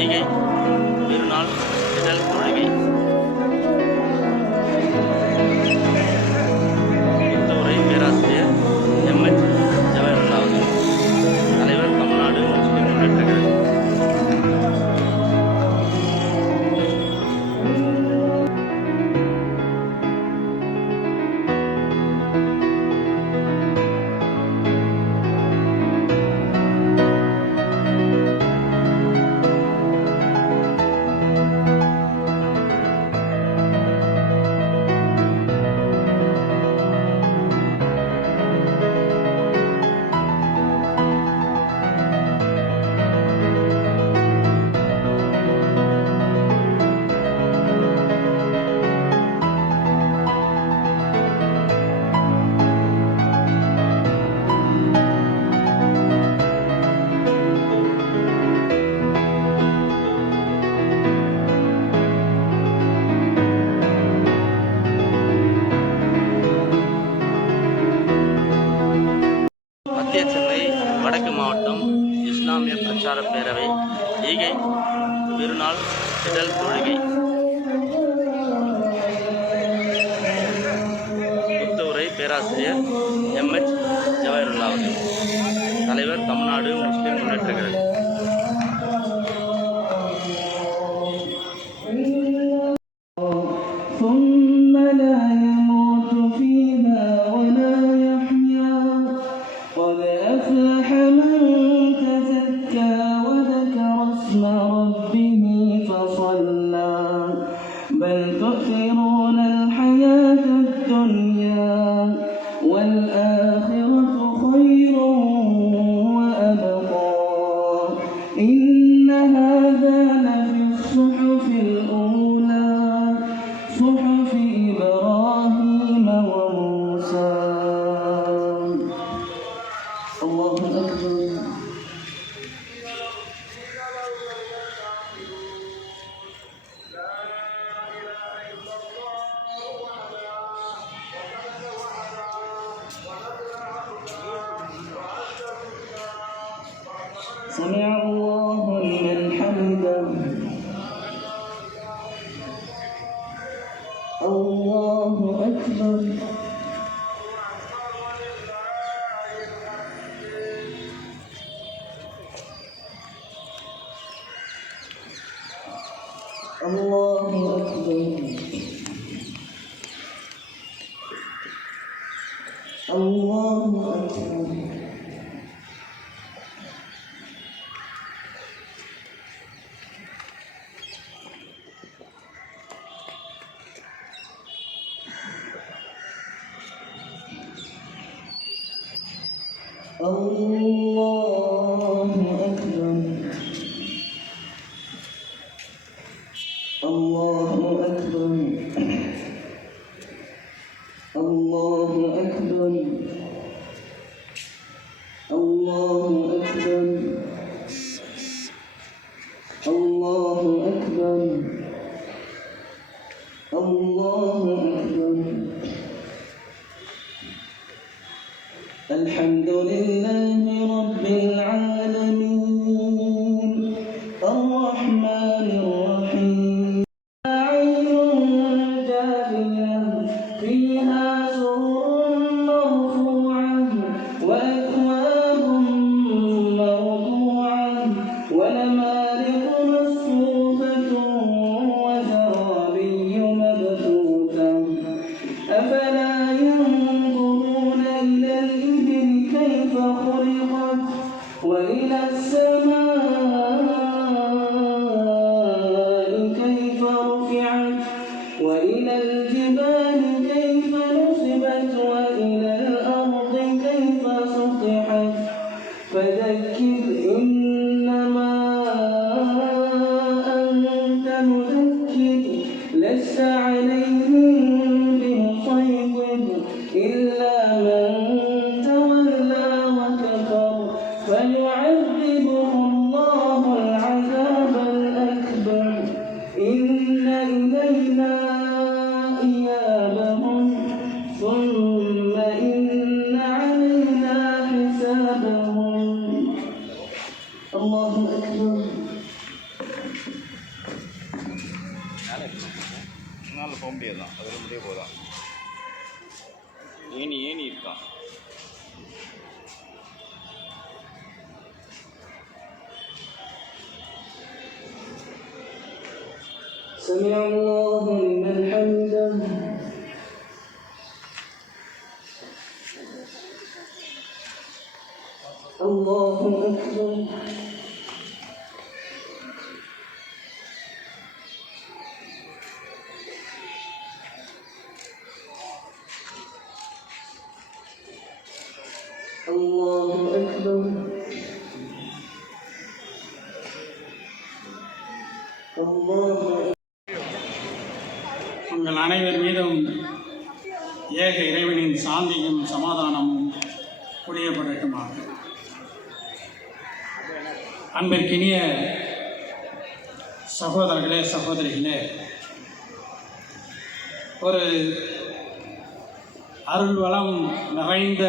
ஈகை திருநாள் திடல் தொழுகை புத்தூரை பேராசிரியர் எம்எச் ஜவஹர்லால் அவர்கள். தலைவர் தமிழ்நாடு முஸ்லிம் முன்னேற்ற கழகம். மத்திய சென்னை வடக்கு மாவட்டம் இஸ்லாமிய பிரச்சார பேரவை ஈகை திருநாள் திடல் தொழுகை புத்தூரை பேராசிரியர் எம்எச் ஜவஹர்லால் அவர்கள். தலைவர் தமிழ்நாடு முஸ்லிம் முன்னேற்ற கழகம். بل تؤثرون الحياة الدنيا والآخرة خير وأبقى إن هذا لفي الصحف الأولى صحف إبراهيم وموسى. الله أكبر. سمع الله لمن حمده. الله أكبر. الله أكبر. الله أكبر. الله أكبر. الله أكبر. الله أكبر. الله أكبر. الله أكبر. الله أكبر. الحمد لله رب العالمين الرحمن الرحيم. عين جارية فيها سرر مرفوعة وأكواب مرفوعة ونمارق مصفوفة وزرابي مبثوثة. أفلا ينظرون إلى الإبل كيف خلقت وإلى السماء كيف رفعت وإلى الجبال كيف نصبت وإلى الأرض كيف سطحت. فذكر إنما நாளில் போக முடியாது தான், அதில் முடிய போதான். ஏணி இருக்கான். سمع الله لمن حمده. الله أكبر. الله أكبر. الله أكبر. உங்கள் அனைவர் மீதும் ஏக இறைவனின் சாந்தியும் சமாதானமும் புரியப்படட்டுமாக. அன்பிற்கினிய சகோதரர்களே, சகோதரிகளே, ஒரு அருள் வளம் நிறைந்த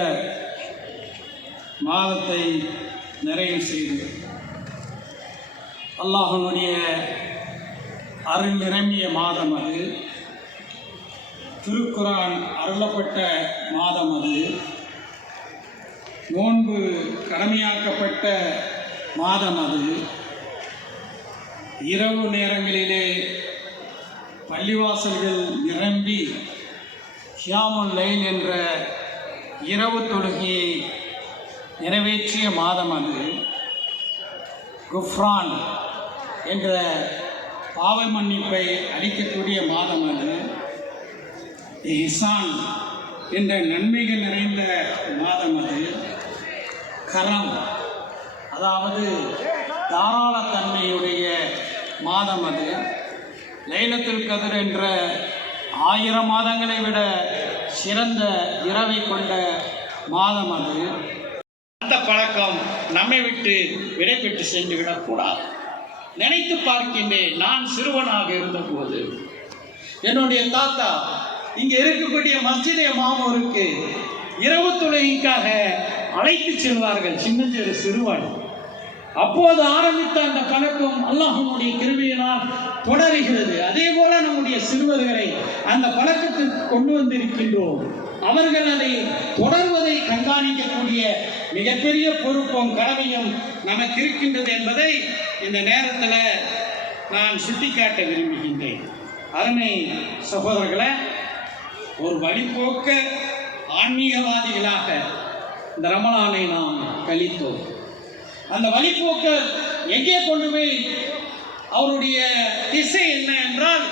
மாதத்தை நிறைவு செய்து அல்லாஹ்வுடைய அருள் நிரம்பிய மாதம் அது. திருக்குரான் அருளப்பட்ட மாதம் அது. நோன்பு கடமையாக்கப்பட்ட மாதம் அது. இரவு நேரங்களிலே பள்ளிவாசல்கள் நிரம்பி கியாமுல் லைல் என்ற இரவு தொழுகையை நிறைவேற்றிய மாதம் அது. குஃப்ரான் என்ற பாவ மன்னிப்பை அளிக்கக்கூடிய மாதம் அது. இஹ்சான் என்ற நன்மைகள் நிறைந்த மாதம் அது. கரம், அதாவது தாராளத்தன்மையுடைய மாதம் அது. லைலத்துல் கத்ர் என்ற 1000 மாதங்களை விட சிறந்த இரவை கொண்ட மாதம் அது. அந்த பழக்கம் நம்மை விட்டு விடைபெற்று சென்று விடக்கூடாது. நினைத்து பார்க்கின்றேன், நான் சிறுவனாக இருந்தபோது என்னுடைய தாத்தா இங்கே இருக்கக்கூடிய மஸ்ஜித் மாமூருக்கு இரவு தொழுகைக்காக அழைத்து செல்வார்கள். சின்னஞ்சிறு சிறுவன். அப்போது ஆரம்பித்த அந்த பழக்கம் அல்லாஹ்வுடைய கிருபையினால் தொடருகிறது. அதே போல நம்முடைய சிறுவர்களை அந்த பழக்கத்திற்கு கொண்டு வந்திருக்கின்றோம். அவர்கள் அதை தொடர்வதை கண்காணிக்கக்கூடிய மிகப்பெரிய பொறுப்பும் கடமையும் நமக்கு இருக்கின்றது என்பதை இந்த நேரத்தில் நான் சுட்டிக்காட்ட விரும்புகின்றேன். அருமை சகோதரர்களை, ஒரு வழிபோக்க ஆன்மீகவாதிகளாக இந்த ரமலானை நாம் கழித்தோம். அந்த வழிபோக்க எங்கே கொண்டு போய் அவருடைய திசை என்ன என்றால்,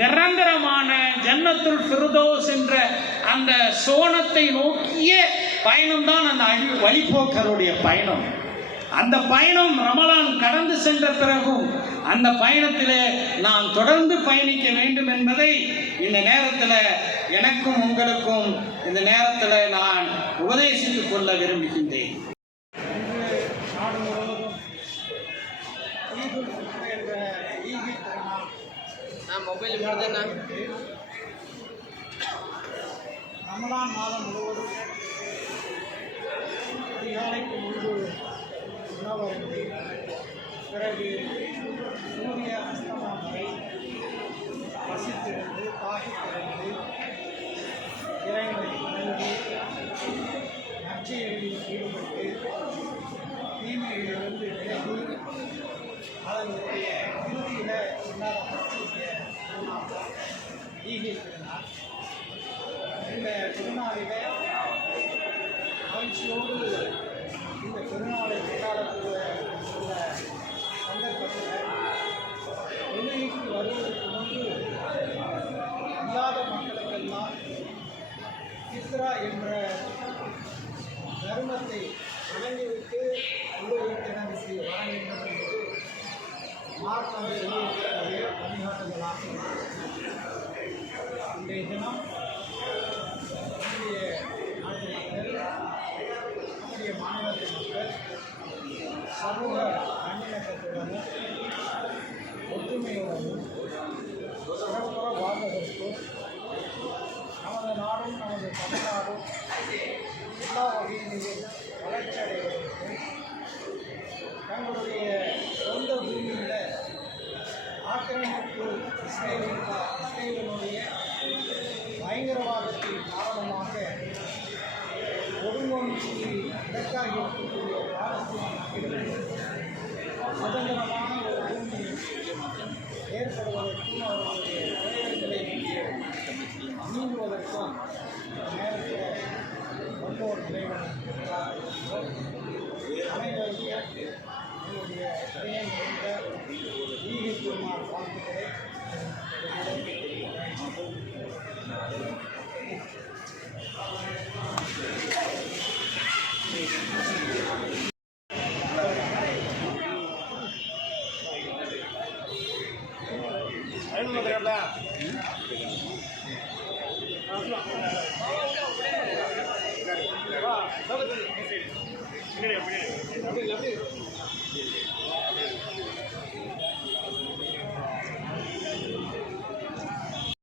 நிரந்தரமான ஜன்னத்துல் ஃபிர்தௌஸ் என்ற அந்த சோனத்தை நோக்கிய பயணம்தான் அந்த வழிபோக்கருடைய பயணம். அந்த பயணம் ரமலான் கடந்து சென்ற பிறகும் அந்த பயணத்திலே நாம் தொடர்ந்து பயணிக்க வேண்டும் என்பதை இந்த நேரத்தில் எனக்கும் உங்களுக்கும் இந்த நேரத்தில் நான் உபதேசித்துக் கொள்ள விரும்புகின்றேன். ரமலான் மாதம் முழுவதும் அதிகாலைக்கு முன்பு உணவருந்தி பிறகு சூரிய அஸ்தமனம் வரை பசித்திருந்து தாகித்திருந்து இறைவனை வணங்கி நற்செயலில் ஈடுபட்டு தீமையிலிருந்து விலகி அதனுடைய இறுதியில் கொண்டாடப்படக்கூடிய ஈகை திருநாள். இந்த திருநாளிலே மகிழ்ச்சியோடு இந்த திருநாளை கொண்டாடக்கூடிய சில சந்தர்ப்பத்தில் வெளியீட்டு வருவதற்கு முன்பு இல்லாத மக்களுக்கெல்லாம் இஸ்ரா என்ற தர்மத்தை வழங்கிவிட்டு உள்ளுக்கு வர வேண்டும் என்பது மார்க்கம் வெளியிடக்கூடிய வழிகாட்டுதலாகும். இன்றைய தினம் நம்முடைய நாட்டு மக்கள், நம்முடைய மாநிலத்தின் மக்கள் சமூக நல்லிணக்கத்துடனும் ஒற்றுமையுடனும் சிறப்புற வாழ்வதற்கும் நமது நாடும் நமது தமிழ்நாடும் எல்லா வகையிலும் வளர்ச்சி அடைவதற்கும் தங்களுடைய சொந்த பூமியில் ஆக்கிரமிப்பு இஸ்ரேலினுடைய பயங்கரவாதத்தின் காரணமாக ஒடுங்கோன்மைக்கு இலக்காகி இருக்கக்கூடிய பாலஸ்தீன நாட்டிற்கு சுதந்திரமான ஒரு பூமி ஏற்படுவதற்கும் அவர்களுடைய தலைவர்களை நீங்குவதற்கும் நேரத்தில் வந்தோர் இறைவன் அனைவருக்கும் என்னுடைய இதயம் நிறைந்த ஈகை பெருமாள் வாழ்த்துக்களை பின்னாடி